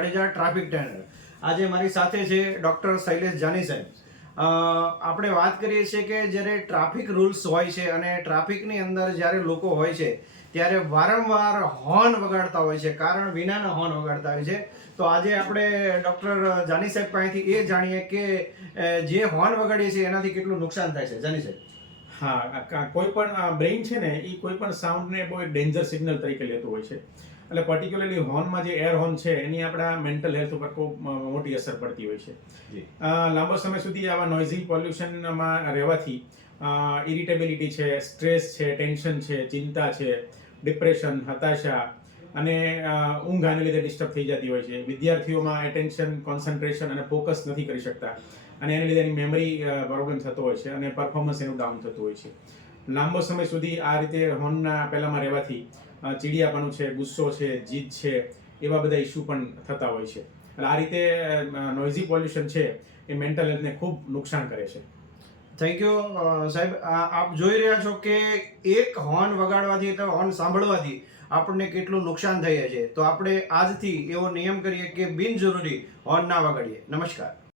Jadeja, traffic trainer. આજે મારી સાથે છે ડૉક્ટર શૈલેષ જાની સાહેબ. આપણે વાત કરીએ છીએ કે જ્યારે ટ્રાફિક રૂલ્સ હોય છે અને ટ્રાફિકની અંદર જ્યારે લોકો હોય છે ત્યારે વારંવાર હોર્ન વગાડતા હોય છે, કારણ વિનાના હોર્ન વગાડતા હોય છે. તો આજે આપણે ડૉક્ટર જાની સાહેબ પાસેથી એ જાણીએ કે જે હોર્ન વગાડીએ છીએ એનાથી કેટલું નુકસાન થાય છે. જાની સાહેબ. હા, કોઈ પણ બ્રેઇન છે ને એ કોઈ પણ સાઉન્ડને બહુ ડેન્જર સિગ્નલ તરીકે લેતું હોય છે. એટલે પર્ટિક્યુલરલી હોર્નમાં જે એર હોર્ન છે એની આપણા મેન્ટલ હેલ્થ ઉપર ખૂબ મોટી અસર પડતી હોય છે. લાંબો સમય સુધી આવા નોઇઝી પોલ્યુશનમાં રહેવાથી ઇરિટેબિલિટી છે, સ્ટ્રેસ છે, ટેન્શન છે, ચિંતા છે, ડિપ્રેશન, હતાશા અને ઊંઘ આને લીધે ડિસ્ટર્બ થઈ જતી હોય છે. વિદ્યાર્થીઓમાં એટેન્શન, કોન્સન્ટ્રેશન અને ફોકસ નથી કરી શકતા અને એને લીધે એની મેમરી પ્રોબ્લેમ થતો હોય છે અને પરફોર્મન્સ એનું ડાઉન થતું હોય છે. લાંબો સમય સુધી આ રીતે હોર્નના પહેલામાં રહેવાથી ચીડિયાપણું છે, ગુસ્સો છે, જીદ છે, એવા બધા ઇસ્યુ પણ થતા હોય છે. એટલે આ રીતે નોઇઝી પોલ્યુશન છે એ મેન્ટલ હેલ્થને ખૂબ નુકસાન કરે છે. થેન્ક યુ સાહેબ. આપ જોઈ રહ્યા છો કે એક હોર્ન વગાડવાથી તો હોર્ન સાંભળવાથી આપણને કેટલું નુકસાન થઈ છે. તો આપણે આજથી એવો નિયમ કરીએ કે બિનજરૂરી હોર્ન ના વગાડીએ. નમસ્કાર.